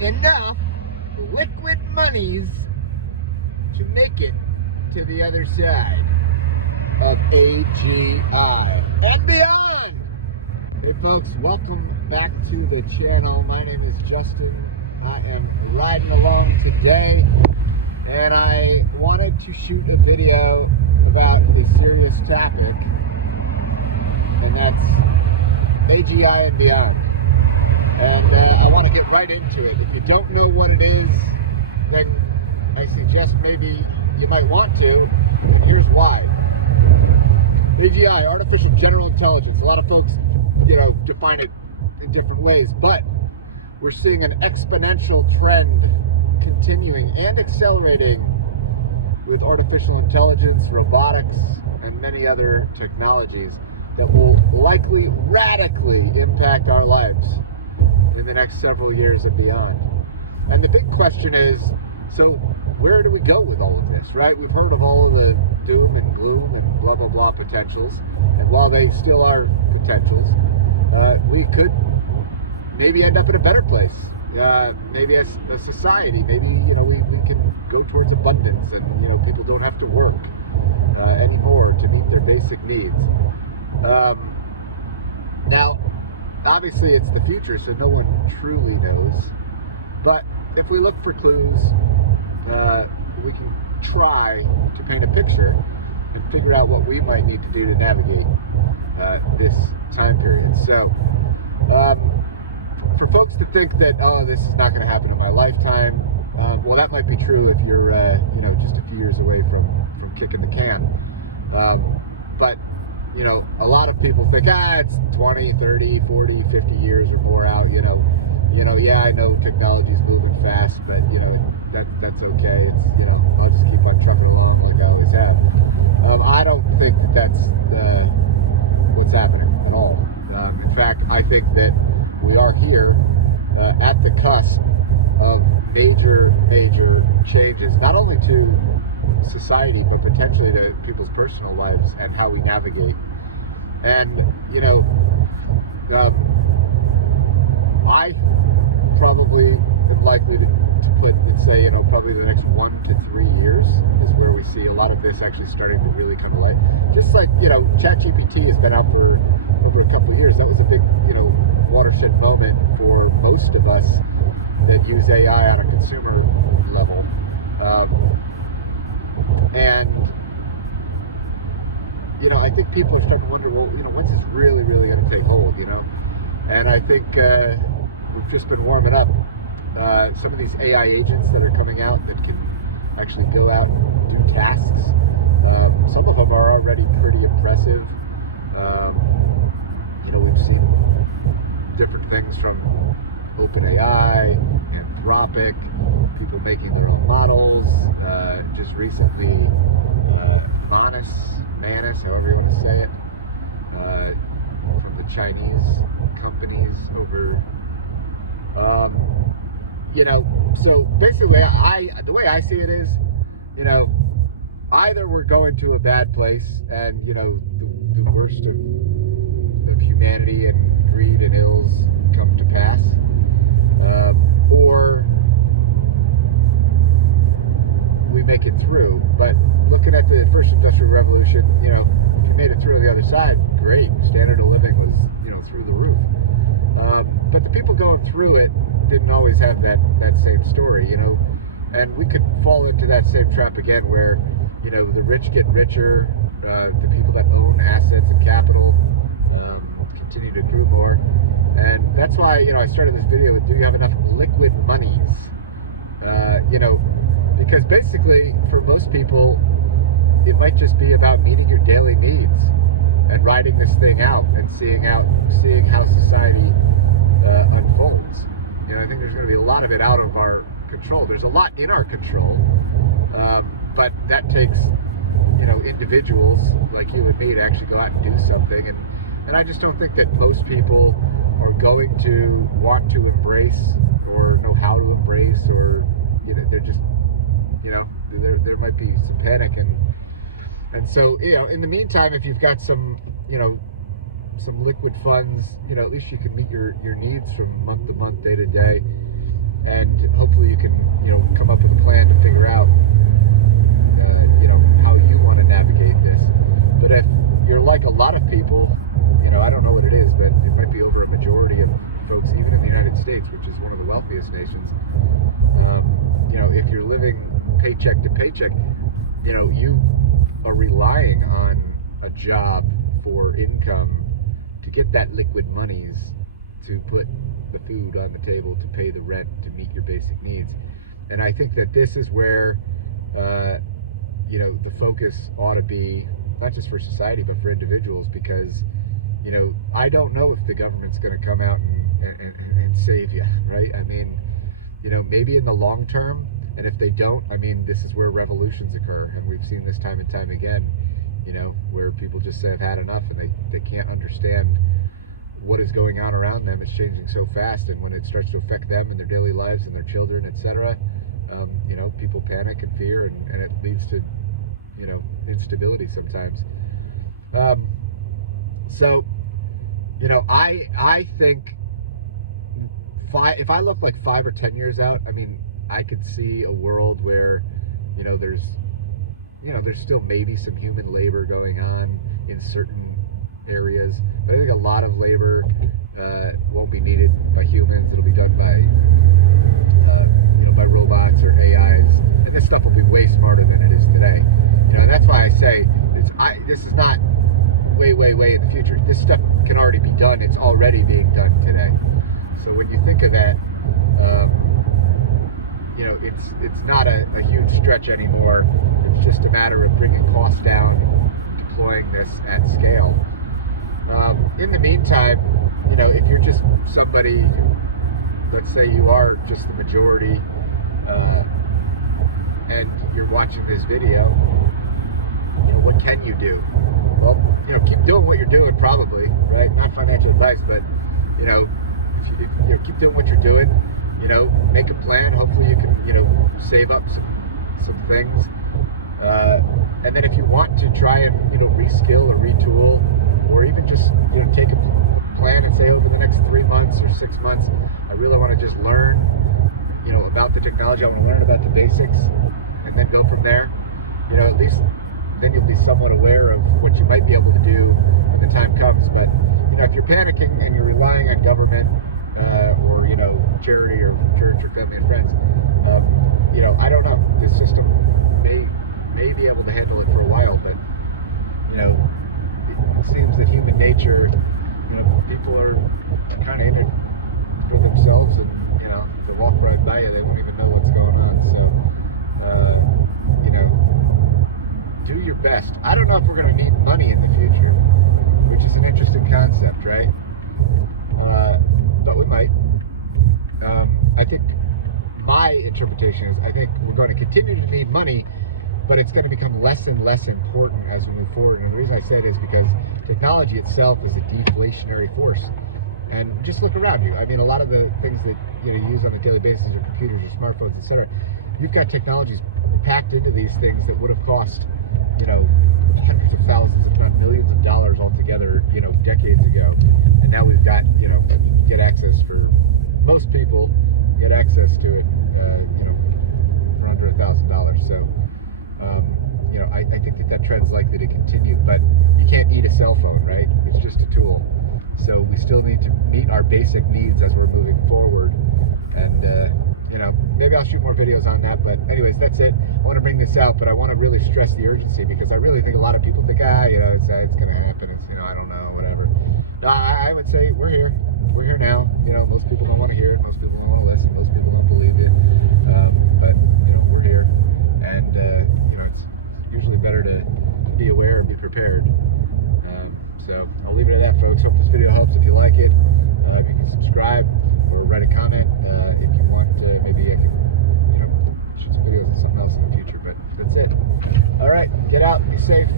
enough liquid monies to make it to the other side of AGI and beyond. Hey folks, welcome back to the channel. My name is Justin. I am riding along today, and I wanted to shoot a video about a serious topic, and that's AGI and beyond. And I want to get right into it. If you don't know what it is, then I suggest maybe you might want to, and here's why. AGI, Artificial General Intelligence. A lot of folks, define it in different ways, but we're seeing an exponential trend continuing and accelerating with artificial intelligence, robotics, and many other technologies that will likely radically impact our lives in the next several years and beyond. And the big question is, so where do we go with all of this, right? We've heard of all of the doom and gloom and blah, blah, blah potentials. And while they still are potentials, we could maybe end up in a better place. Maybe as a society, maybe, we can go towards abundance and, people don't have to work anymore to meet their basic needs. Now, obviously it's the future, so no one truly knows. But if we look for clues, we can try to paint a picture and figure out what we might need to do to navigate this time period. So, for folks to think that, oh, this is not going to happen in my lifetime, well, that might be true if you're, just a few years away from kicking the can. But, a lot of people think, it's 20, 30, 40, 50 years or more out, yeah, I know technology's moving fast, but, that's okay. It's, I'll just keep on trucking along like I always have. I don't think that's what's happening at all. In fact, I think that we are here at the cusp of major changes, not only to society, but potentially to people's personal lives and how we navigate. And, I probably am likely to put and say, probably the next 1 to 3 years is where we see a lot of this actually starting to really come to light. Just like, ChatGPT has been out for over a couple of years. That was a big, watershed moment for most of us that use AI on a consumer level. I think people are starting to wonder, well, when's this really going to take hold, And I think we've just been warming up. Some of these AI agents that are coming out that can actually go out and do tasks. Some of them are already pretty impressive. We've seen different things from OpenAI, Anthropic, people making their own models. Just recently, Manus, however you want to say it, from the Chinese companies over. So basically, the way I see it is, either we're going to a bad place and, the worst of humanity and greed and ills come to pass, or we make it through. But looking at the first industrial revolution, if you made it through the other side, great. Standard of living was, through the roof. But the people going through it didn't always have that same story, and we could fall into that same trap again where, the rich get richer, the people that own assets and capital continue to accrue more. And that's why, I started this video with, do you have enough liquid monies? Because basically, for most people, it might just be about meeting your daily needs and riding this thing out and seeing how society unfolds. I think there's going to be a lot of it out of our control. There's a lot in our control, but that takes, individuals like you and me to actually go out and do something. And I just don't think that most people are going to want to embrace or know how to embrace, or, they're just, there might be some panic. And so, in the meantime, if you've got some, some liquid funds, at least you can meet your needs from month to month, day to day. and hopefully you can, come up with a plan to figure out, how you want to navigate this. But if you're like a lot of people, I don't know what it is, but it might be over a majority of folks, even in the United States, which is one of the wealthiest nations. If you're living paycheck to paycheck, you are relying on a job for income to get that liquid monies to put the food on the table, to pay the rent, to meet your basic needs. And I think that this is where, the focus ought to be, not just for society, but for individuals, because, I don't know if the government's going to come out and save you, right? I mean, maybe in the long term, and if they don't, this is where revolutions occur, and we've seen this time and time again, where people just say, I've had enough, and they can't understand what is going on around them. It's changing so fast, and when it starts to affect them and their daily lives and their children, etc., people panic and fear, and it leads to, instability sometimes. So, I think if I look like 5 or 10 years out, I could see a world where, there's still maybe some human labor going on in certain areas. But I think a lot of labor won't be needed by humans. It'll be done by, by robots or AIs, and this stuff will be way smarter than it is today. And that's why I say this is not way in the future. This stuff can already be done. It's already being done today. So when you think of that, it's not a huge stretch anymore. It's just a matter of bringing costs down, deploying this at scale. In the meantime, if you're just somebody, let's say you are just the majority, and you're watching this video, what can you do? Well, keep doing what you're doing, probably, right? Not financial advice, but, if you keep doing what you're doing, make a plan. Hopefully you can, save up some things. And then if you want to try and, reskill or retool, or even just, take a plan and say over the next 3 months or 6 months, I really want to just learn, about the technology. I want to learn about the basics and then go from there. At least then you'll be somewhat aware of what you might be able to do when the time comes. But, if you're panicking and you're relying on government, or, charity or church or family and friends, I don't know. The system may be able to handle it for a while, but, it seems that human nature, people are kind of in it for themselves, and, they walk right by you, they won't even know what's going on. So, do your best. I don't know if we're going to need money in the future, which is an interesting concept, right? But we might. I think my interpretation is I think we're going to continue to need money, but it's going to become less and less important as we move forward. And the reason I say it is because technology itself is a deflationary force. And just look around you. A lot of the things that you use on a daily basis, your computers, your smartphones, etc. You've got technologies packed into these things that would have cost, hundreds of thousands, if not millions of dollars altogether, decades ago. And now we've got, you can get access for most people, get access to it, for under $1,000. So, I think that trend's likely to continue, but you can't eat a cell phone, right? It's just a tool. So we still need to meet our basic needs as we're moving forward. And, maybe I'll shoot more videos on that. But anyways, that's it. I want to bring this out, but I want to really stress the urgency, because I really think a lot of people think, it's going to happen. It's, I don't know, whatever. No, I would say we're here. We're here now. Most people don't want to hear it. Most people don't want to listen. Most people don't believe it. But, we're here. And, it's usually better to be aware and be prepared. So I'll leave it at that, folks. Hope this video helps. If you like it, you can subscribe or write a comment. If you want, maybe I can shoot some videos on something else in the future. But that's it. All right, get out, be safe.